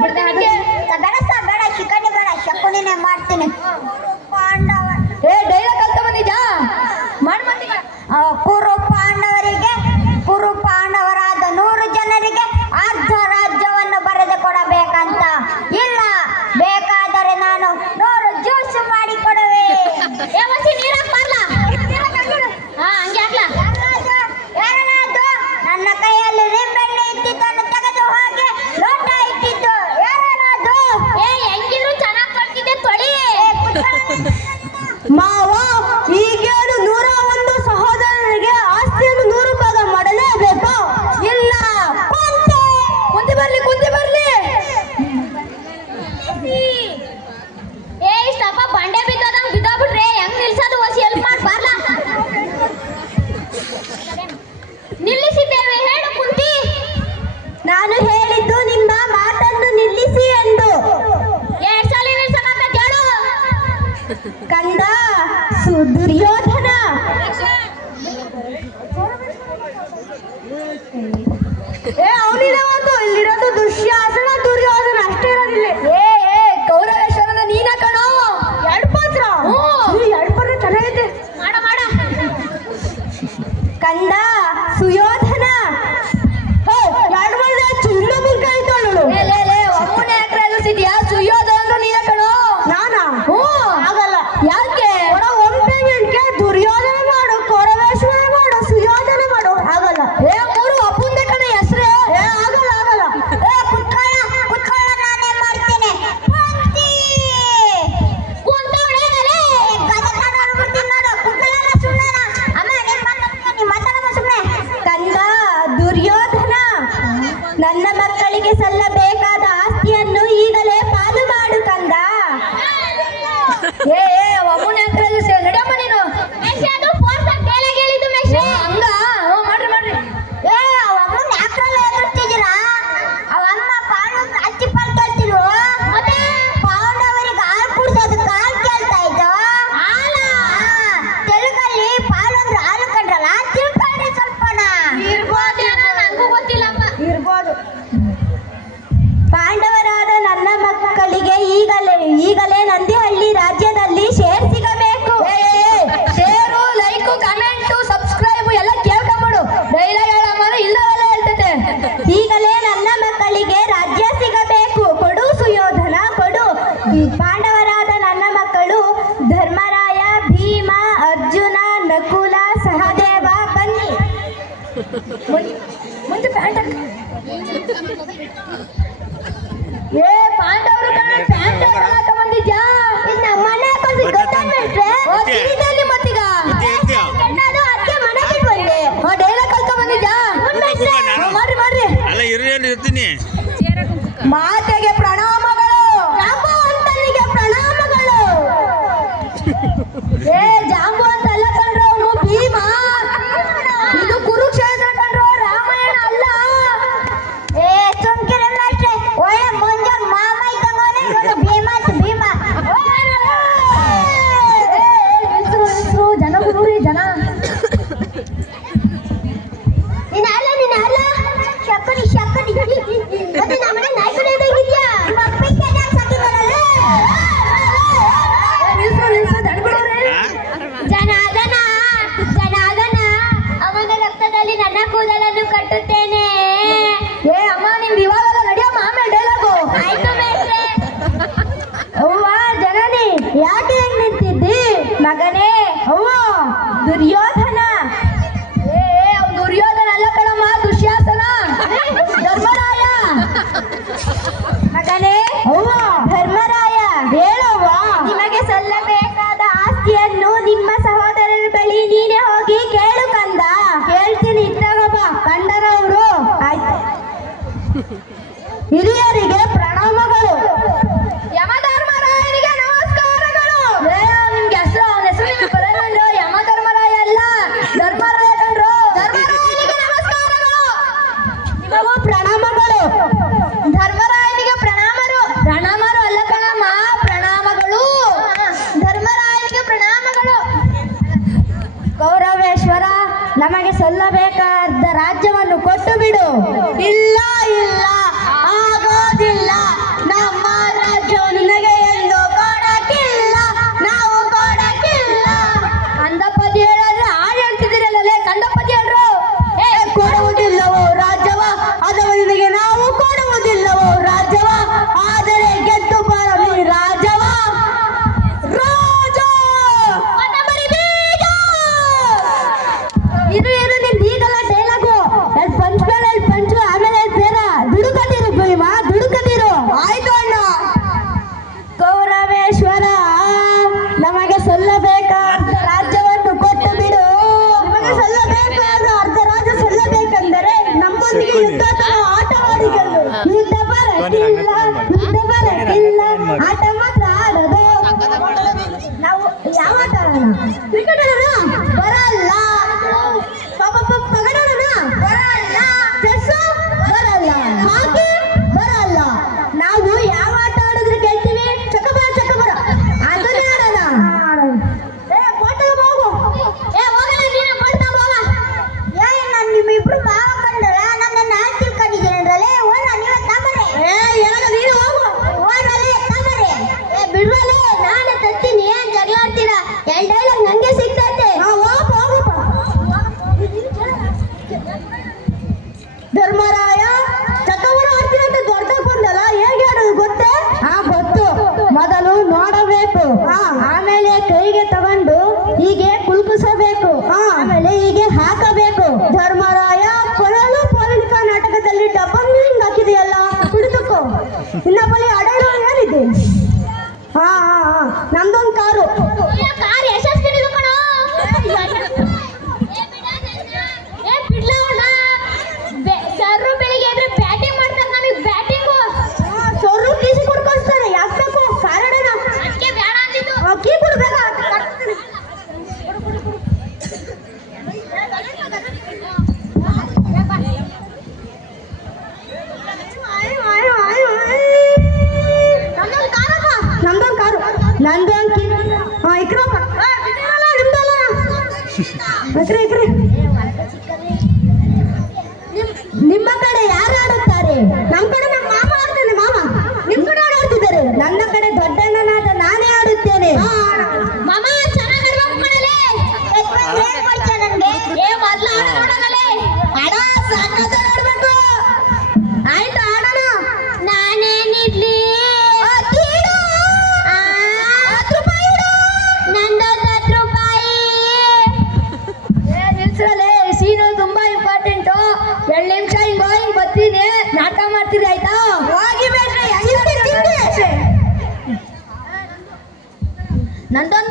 ಬೇಡ ಚಿಕನಿ ಬೇಡ ಶಕುನಿನೇ ಮಾಡ್ತೀನಿ. ಪಾಂಡವ ಡೈಲಾಗ್ ಕಲ್ತ ಬಂದಿದ್ದ ಕುರು ಪಾಂಡವರಾದ 100 ಜನರಿಗೆ ಅರ್ಧ ರಾಜ್ಯವನ್ನು ಬರೆದು ಕೊಡಬೇಕಂತ. ಇಲ್ಲ ಬೇಕಾದರೆ ನಾನು 100 ಜ್ಯೂಸ್ ಮಾಡಿ ಕೊಡುವೆ. ನನ್ನ ಕೈಯಲ್ಲಿ ನಿಂಬೆಣ್ಣೆ ಇಟ್ಟಿದ್ದನ್ನು ತೆಗೆದು ಹೋಗಿ ಲೋಟ ಇಟ್ಟಿದ್ದು ಯಾರದು? ಹೆಂಗಿದ್ರು ಚೆನ್ನಾಗಿ ಕೊಡ್ತಿದ್ದೆ ತೊಳಿ ಮಾವ ಈಗೇನು 101 ಸಹೋದರರಿಗೆ ಆಸ್ತಿಯನ್ನು 100 ಭಾಗ ಮಾಡಲೇಬೇಕು. ಇಲ್ಲ ಕುಂತಿ ಬರ್ಲಿ ಇಷ್ಟಪ್ಪ ಬಂಡೆ ಬಿದ್ದೋದಂಗ್ ಬಿದ್ದೋಗ್ಬಿಟ್ರೆ ಹೆಂಗ್ ನಿಲ್ಸೋದು ಹೊಸಿ ಹೆಲ್ಪ್ ಮಾಡಿ ಬಾರ್ಲಾ. ನಿಲ್ಲಿಸಿದ್ದೇವೆ ಹೇಳು ಕುಂತಿ. ನಾನು ಹೇಳಿದ್ದು ನಿಮ್ಮ ಮಾತನ್ನು ನಿಲ್ಲಿಸಿ ಎಂದು. 2 ಸಲ ನಿಲ್ಸಕ್ಕಾಗತ್ತ ಹೇಳು. ಕಂದ ದುರ್ಯೋಧನ ಅವನಿರೋದು ಇಲ್ಲಿರೋದು ದುಶ್ಯಾಸನ ದುರ್ಯೋಧನ ಅಷ್ಟೇ ಇರೋದಿಲ್ಲ. ಕೌರವೇಶ್ವರನ ನೀನ ಕಣೋ. 2 ಪಾತ್ರ 2 ಪಾತ್ರ ಚೆನ್ನಾಗೈತೆ. ಮಾಡ ಕಂದ ಸುಯೋಧನ ಚಿನ್ನ ಮುಲ್ಕ ಆಯ್ತಾಳು. ಒಮ್ಮನೆ ಯಾಕ್ರೆ ಸಿಟಿಯಾ ಸುಯೋಧನ ನೀನ ಕಣೋ. ನಾನಾ ಆಗಲ್ಲ. ಯಾಕೆ? ಒಮ್ಮೆ ದುರ್ಯೋಧನ ಮಾಡು, ಕೌರವೇಶ್ವರ ಮಾಡು, ಸುಯೋಧನ ಮಾಡು. ಆಗಲ್ಲ. 3 ಅಪ್ಪಂದೆ ಕಣ ಹೆಸ್ರೇ. ಆಗಲ್ಲ ಕುತ್ಕೊಳ್ಳ ನಾನೇ ಮಾಡ್ತೀನಿ. ಕಂದ ದುರ್ಯೋಧನ ನನ್ನ ಮಕ್ಕಳಿಗೆ ಸಲ್ಲಬೇಕಾದ ಆಸ್ತಿಯನ್ನು ಈಗಲೇ ಪಾಲು ಮಾಡು ಕಂದ. ಒಮ್ಮನೆ ಯಾಕ್ರೆ ನಡಿಯಮ್ಮ ನೀನು. ಅದು ಫೋರ್ಸ್ ಕೇಳಿ ಹೇಳಿದ್ದು ಮೆಶೆ ಹಂಗ ಮಾಡ್ರಿ ಅವಮ್ಮನ ಯಾಕ್ರಲ್ಲ ಎದುರ್ತಿದ್ದೀರಾ? ಅವಮ್ಮ ಪಾಲು ಅಚ್ಚಿ ಪಾಲು ಕೇಳ್ತಿಲ್ವೋ? ಪಾಂಡವರಿಗೆ ಹಾಲು ಕುಡ್ಸೋದು ಕಾಲ್ ಕೇಳ್ತಾ ಇದ್ದೋ. ತೆಲುಗಲ್ಲಿ ಪಾಲು ಅಂದ್ರೆ ಹಾಲು ಕಂಡ್ರಲ್ಲ, ತಿಳ್ಕೊಂಡ್ರೆ ಸ್ವಲ್ಪನ ಇರ್ಬೋದೇನೋ ನಂಗೂ ಗೊತ್ತಿಲ್ಲಪ್ಪ. ಇರ್ಬೋದು. ಪಾಂಡವರಾದ ನನ್ನ ಮಕ್ಕಳಿಗೆ ಈಗಲೇ ನಂದಿಹಳ್ಳಿ ರಾಜ್ಯದಲ್ಲಿ ಶೇರ್ ಸಿಗಬೇಕು. ಶೇರು ಲೈಕು ಕಮೆಂಟು ಸಬ್ಸ್ಕ್ರೈಬ್ ಎಲ್ಲ ಕೇಳ್ಕೊಂಬಿಡು. ಡೈಲಾಗ್ ಹೇಳಮ್ಮ ಇಲ್ಲವೆಲ್ಲ ಹೇಳ್ತೈತೆ. ಈಗಲೇ ನನ್ನ ಮಕ್ಕಳಿಗೆ ರಾಜ್ಯ ಸಿಗಬೇಕು. ಕೊಡು ಸುಯೋಧನ ಕೊಡು. ಪಾಂಡವರಾದ ನನ್ನ ಮಕ್ಕಳು ಧರ್ಮರಾಯ, ಭೀಮ, ಅರ್ಜುನ, ನಕುಲ, ಸಹದೇವ ಬನ್ನಿ. ಮುಂದೆ ಪ್ಯಾಂಟ್ ಪಾಂಡವರು ಕಣ ಪ್ಯಾಂಟ್ ಹಾಕ ಬಂದಿದ್ಯಾ? ಮನೆ ಗೊತ್ತಾಗ್ಬಿಟ್ರೆ ಮತ್ತೀಗ ಅದಕ್ಕೆ ಮನೆ ಬಿಟ್ಟು ಬಂದೆ. ಡೈಲಾಗ್ ಕಲ್ತ ಬಂದಿದ್ಯಾ? ಮಾಡ್ರಿ ಅಲ್ಲ ಇರ್ತೀನಿ. ಮಾತೆಗೆ ಪ್ರಣಾಮಗಳು, ಜಾಂಬವಂತನಿಗೆ ಪ್ರಣಾಮಗಳು. ಜಾಂಬು ಅಂತ ಅಲ್ಲ ಕಣ್ರೋ, ಅವನು ಭೀಮ. ಇದು ಕುರುಕ್ಷೇತ್ರ ಕಣ್ರೋ, ರಾಮಾಯಣ ಅಲ್ಲ. ಸುಮ್ಕಿರಲ್ಲಷ್ಟೇ ಒಳ್ಳೆ ಮುಂಜಾನೆ ಮಾಮ ಇದ್ದಂಗವನೇ ಭೀಮ ಭೀಮ. ಜನ ಗುರುರಿ ಜನ. ನೀನ್ ಅಲ್ಲ ಶಕುನಿ ಮತ್ತೆ ನಮ್ಮನೆ ನಾಯ್ಕಡೆ ಇದ್ದಂಗಿದ್ಯಾ? ಜನಾರ್ದನ ಅವನ ರಕ್ತದಲ್ಲಿ ನನ್ನ ಕೂದಲನ್ನು ಕಟ್ಟುತ್ತೇನೆ. ಅಮ್ಮ ನಿಮ್ದು ಇವಾಗೆಲ್ಲ ನಡೆಯಮ್ಮ, ಆಮೇಲೆ ಡೈಲಾಗು. ಆಯ್ತು ಮೇಷ್ಟ್ರೆ. ಅವ್ವ ಜನನಿ ಯಾಕೆ ಹೆಂಗ್ ನಿಂತಿದ್ದಿ? ಮಗನೇ ಅವ್ವ ದುರ್ಯೋಧನ. ಅವ್ನು ದುರ್ಯೋಧನ ಅಲ್ಲ ಕಣಮ್ಮ, ದುಶ್ಯಾಸನ. ಧರ್ಮರಾಯ. ಮಗನೇ ಅವ್ವ ಧರ್ಮರಾಯ. ಹೇಳವ್ವ, ನಿಮಗೆ ಸಲ್ಲಬೇಕಾದ ಆಸ್ತಿಯನ್ನು ನಿಮ್ಮ ಸಹೋದರರ ಬಳಿ ನೀನೇ ಹೋಗಿ ಕೇಳು ಕಂದ. ಹೇಳ್ತೀನಿ ಇತ್ತಾಗಪ್ಪ ಕಂಡರವರು. ಆಯ್ತು. ಹಿರಿಯರಿಗೆ ಪ್ರಣಾಮಗಳು. ಯಮಧರ್ಮರಾಯನಿಗೆ ನಮಸ್ಕಾರಗಳು. ನಿಮ್ಗೆ ಹೆಸರು ಅವನ ಹೆಸರು ನಿಮ್ಗೆ ಬರಲ್ಲ. ಯಮಧರ್ಮರಾಯ ಅಲ್ಲ, ಧರ್ಮರಾಯ ಕಣ್ರು. ಧರ್ಮರಾಯನಿಗೆ ನಮಸ್ಕಾರಗಳು. ನಿಮಗೂ ಪ್ರಣಾಮಗಳು. ಧರ್ಮರಾಯನಿಗೆ ಪ್ರಣಾಮರು ಅಲ್ಲ ಕಣಮ್ಮ, ಪ್ರಣಾಮಗಳು. ಧರ್ಮರಾಯನಿಗೆ ಪ್ರಣಾಮಗಳು. ಕೌರವೇಶ್ವರ ನಮಗೆ ಸಲ್ಲಬೇಕಾದ ರಾಜ್ಯವನ್ನು ಕೊಟ್ಟು ಬಿಡು. ಇಲ್ಲ ಆಗೋದಿಲ್ಲ. ಧರ್ಮರಾಯ ಚಕ್ಕವರ ಆಡ್ತೀನಿ ಅಂತ ದೊಡ್ಡದಾಗ ಬಂದಲ್ಲ ಹೇಗೆ ಆಡೋದು ಗೊತ್ತೇ? ಹಾ ಗೊತ್ತು. ಮೊದಲು ನೋಡಬೇಕು, ಆಮೇಲೆ ಕೈಗೆ ತಗೊಂಡು ಹೀಗೆ ಕುಲ್ಕಿಸಬೇಕು, ಆಮೇಲೆ ಹೀಗೆ ಹಾಕಬೇಕು. ಧರ್ಮರಾಯ ಕೊರಳು ಪೌರಾಣಿಕ ನಾಟಕದಲ್ಲಿ ಡಬ್ಬಂಗ್ ಹಾಕಿದೆಯಲ್ಲ, ಕುಡಿದುಕೋ. ಇನ್ನ ಬಳಿ ಅಡೆಯಲು ಏನಿದೆ? ಹಾ ನಮ್ದೊಂದು ಕಾರು. ಕಾರ್ ಯಶಸ್ವಿ ಕಣೋ. ಸರ್ರು ಬೆಳಿಗ್ಗೆ ಎದ್ರೆ ಬ್ಯಾಟಿಂಗ್ ಮಾಡ್ತಾರೆ, ನಮಗೆ ಬ್ಯಾಟಿಂಗು ಸೊರು ಕೀಸಿ ಕೊಡ್ಕೊಳ್ತಾರೆ. ಯಾಕೆ ಬೇಕು? ಕಾರಣನ ಅದಕ್ಕೆ ಬೇಡ ಅಂತಿದ್ದು. ಕೀ ಕೊಡ್ಬೇಕ? ನಮ್ದೊಂದು ಕಾರು. ನಂದೊಂದು ಇಕ್ರಪ್ಪ. ನಿಮ್ದಲ್ಲ ಇಕ್ರಿ. ನಿಮ್ಮ ಕಡೆ ಯಾರು ಆಡುತ್ತಾರೆ? ನಮ್ಮ ಕಡೆ ನಮ್ಮ ಮಾಮ ಆಡ್ತಾನೆ. ಮಾಮ ನಿಮ್ ಕಡೆ ಆಡ್ತಿದ್ದಾರೆ. ನನ್ನ ಕಡೆ ದೊಡ್ಡಣ್ಣನಾದ ನಾನೇ ಆಡುತ್ತೇನೆ. ಮಾಮ ಚೆನ್ನಾಗಿ ಆಡ್ಬೇಕು ಕಣಲೆ. ಏ ಮೊದ್ಲು ಆಡ ನೋಡೋಣಲೆ. ಆಡ ಸಾಕಾಗಿ ಆಡ್ಬೇಕು. ಆಯ್ತು ಆಡೋಣ. ನಾನೇನಿಡ್ಲಿ? ನಂದೊಂದು 10 ರೂಪಾಯಿ. ನಿಲ್ಸಲೇ, ಸೀನು ತುಂಬಾ ಇಂಪಾರ್ಟೆಂಟು. 2 ನಿಮಿಷ ಹಿಂಗ್ ಬರ್ತೀನಿ, ನಾಟಕ ಮಾಡ್ತೀರಿ ಆಯ್ತಾ? ಹೋಗಿ ಬೇಡ್ರಿ. ನಂದೊಂದು